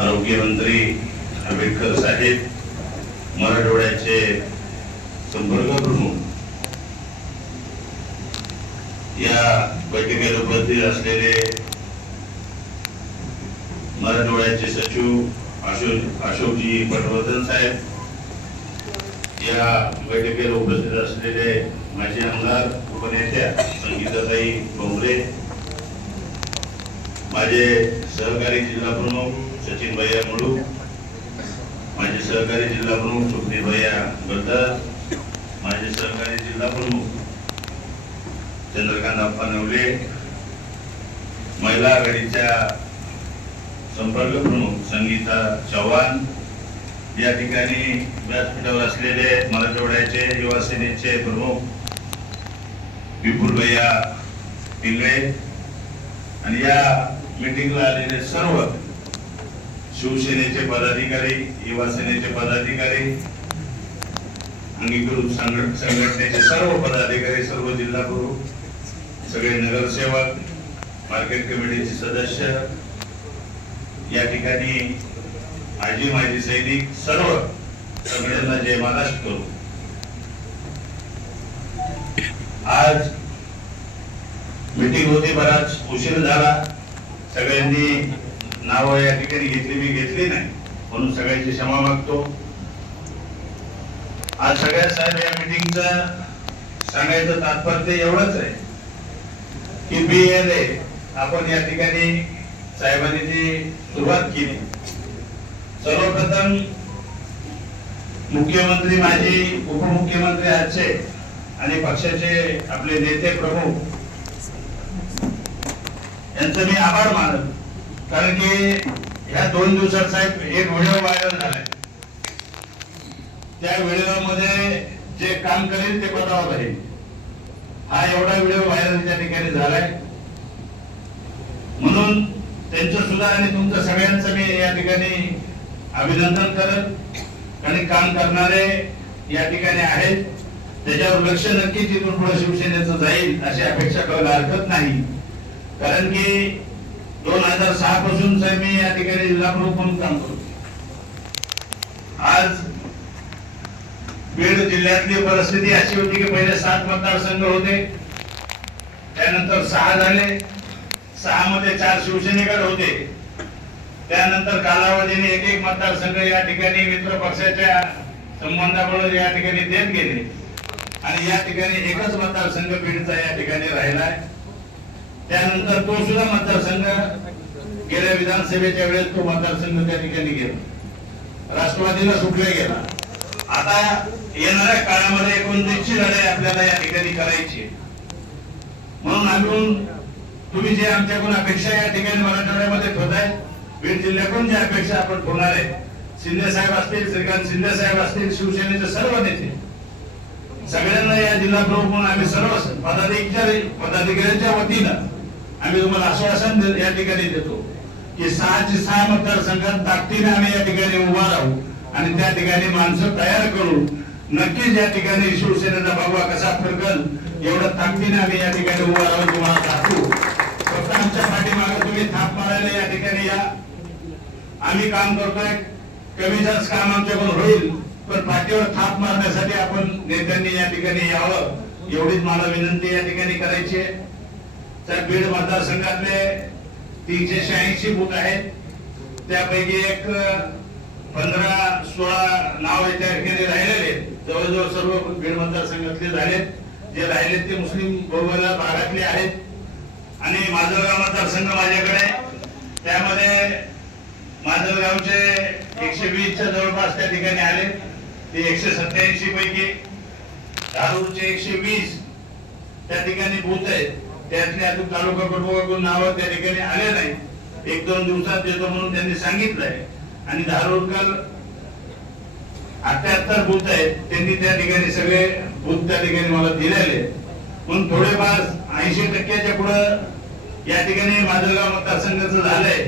आरोग्यमंत्री आंबेडकर साहेब, मराठवाड्याचे संपर्क प्रमुख, या बैठकीला उपस्थित असलेले मराठवाड्याचे सचिव अशोकजी पटवर्धन साहेब, या बैठकीला उपस्थित असलेले माजी आमदार उपनेत्या संगीताताई भोंगरे, माझे सहकारी जिल्हा प्रमुख सचिन भैया मुळू, माझे सहकारी जिल्हा प्रमुख सुखदेव भैया गद्दार, माझे सहकारी जिल्हा प्रमुख चंद्रकांत अप्पा नवले, महिला आघाडीच्या संपर्क प्रमुख संगीता चव्हाण, या ठिकाणी व्यासपीठावर असलेले मराठवाड्याचे युवा सेनेचे प्रमुख विपुल भैया पिंगळे आणि या मीटिंगला आलेले सर्व शिवसेनेचे पदाधिकारी, युवा सेनेचे पदाधिकारी, अंगीकृत संघटनेचे सर्व पदाधिकारी, सर्व जिल्हा प्रमुख, सगळे नगरसेवक, मार्केट कमिटीचे सदस्य, या ठिकाणी आजी माजी सैनिक, सर्व सगळ्यांना जय महाराष्ट्र करू. आज मीटिंग होती, बराच उशीर झाला, सगळ्यांनी नाव या ठिकाणी घेतली, मी घेतली नाही, म्हणून सगळ्यांची क्षमा मागतो. आज सगळ्या साहेब या मीटिंगचं सांगायचं तात्पर्य एवढंच आहे की BLA आपण या ठिकाणी साहेबांनी जी सुरुवात केली, सर्वप्रथम मुख्यमंत्री, माजी उपमुख्यमंत्री आजचे आणि पक्षाचे आपले नेते प्रमुख यांचं मी आभार मानतो. कारण की ह्या 2 दिवसात साहेब एक व्हिडिओ व्हायरल झालाय, त्या व्हिडिओमध्ये जे काम करेल ते बतावा करेल, हा एवढा व्हिडिओ व्हायरल त्या ठिकाणी झालाय. म्हणून त्यांचं सुद्धा आणि तुमचं सगळ्यांचं मी या ठिकाणी अभिनंदन करत, आणि काम करणारे या ठिकाणी आहेत, त्याच्यावर लक्ष नक्कीच इथून पुढे शिवसेनेचं जाईल अशी अपेक्षा करायला हरकत नाही. कारण की 2006 पासून मी या ठिकाणी जिल्हा प्रमुख म्हणून काम करतो. आज बीड जिल्ह्यातली परिस्थिती अशी होती की पहिले 7 मतदारसंघ होते, त्यानंतर 6 झाले, 6 मध्ये 4 शिवसेनेकडे होते, त्यानंतर कालावधीने एक मतदारसंघ या ठिकाणी मित्र पक्षाच्या संबंधामुळे या ठिकाणी देत गेले, आणि या ठिकाणी एकच मतदारसंघ बीडचा या ठिकाणी राहिलाय. त्यानंतर तो सुद्धा मतदारसंघ गेल्या विधानसभेच्या वेळेस तो मतदारसंघ त्या ठिकाणी गेला, राष्ट्रवादीला सुटला गेला. आता येणाऱ्या काळामध्ये 29ची लढाई आपल्याला या ठिकाणी करायची, म्हणून आम्ही तुम्ही जे आमच्याकडून अपेक्षा या ठिकाणी मराठवाड्यामध्ये ठेवताय, बीड जिल्ह्याकडून जे अपेक्षा आपण ठेवणार आहे, शिंदे साहेब असतील, श्रीकांत शिंदे साहेब असतील, शिवसेनेचे सर्व नेते, सगळ्यांना या जिल्हा प्रमुख म्हणून आम्ही सर्व पदाधिकाऱ्यांच्या वतीनं आम्ही तुम्हाला आश्वासन या ठिकाणी देतो की 6च्या 6 मतदारसंघात ताकदीने आम्ही या ठिकाणी उभा राहू, आणि त्या ठिकाणी माणसं तयार करू. नक्कीच या ठिकाणी शिवसेनेचा भगवा कसा फडकल एवढं ताकदीने आम्ही या ठिकाणी उभा राहून तुम्हाला दाखवू. फक्त आमच्या पाठीमागे तुम्ही थाप मारायला या ठिकाणी या, आम्ही काम करतोय, कमी जास्त काम आमच्याकडून होईल, पण पाठीवर थाप मारण्यासाठी आपण नेत्यांनी या ठिकाणी यावं, एवढीच मला विनंती या ठिकाणी करायची आहे. तर बीड मतदारसंघातले 386 बूथ आहेत, त्यापैकी एक 15-16 नाव त्या ठिकाणी राहिलेले, जवळजवळ सर्व बीड मतदारसंघातले झालेत, जे राहिले ते मुस्लिम बहुल भागातले आहेत. आणि माजलगाव मतदारसंघ माझ्याकडे, त्यामध्ये माजलगावचे 120च्या जवळपास त्या ठिकाणी आले, ते 187 पैकी धारूरचे 120 त्या ठिकाणी बूथ आहेत, त्यातले अजून तालुका प्रमुखाकडून नाव त्या ठिकाणी आले नाही, 1-2 दिवसात देतो म्हणून त्यांनी सांगितलंय. आणि धारूरकर 78 बूथ आहेत, त्यांनी त्या ठिकाणी सगळे बूथ त्या ठिकाणी मला दिलेले, म्हणून थोडेफार 80% पुढे या ठिकाणी माजलगाव मतदारसंघाचं झालंय,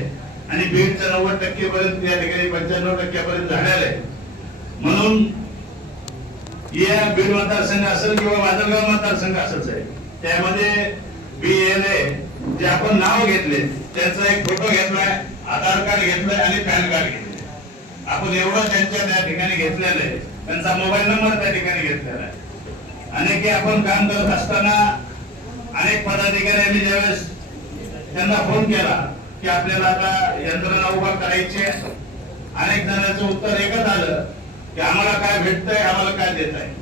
आणि बीडचं 90% पर्यंत या ठिकाणी 95% पर्यंत झालेलं आहे. म्हणून या बीड मतदारसंघ असेल किंवा माजलगाव मतदारसंघ असंच आहे, त्यामध्ये BLA जे आपण नाव घेतले त्यांचा एक फोटो घेतलाय, आधार कार्ड घेतलंय आणि पॅन कार्ड घेतलंय. आपण एवढं त्यांच्या त्या ठिकाणी घेतलेलं आहे, त्यांचा मोबाईल नंबर त्या ठिकाणी घेतलेला आहे. अनेक आपण काम करत असताना अनेक पदाधिकाऱ्यांनी ज्यावेळेस त्यांना फोन केला की आपल्याला आता यंत्रणा उभा करायची आहे, अनेक जणांचं उत्तर एकच आलं की आम्हाला काय भेटतंय, आम्हाला काय देत आहे.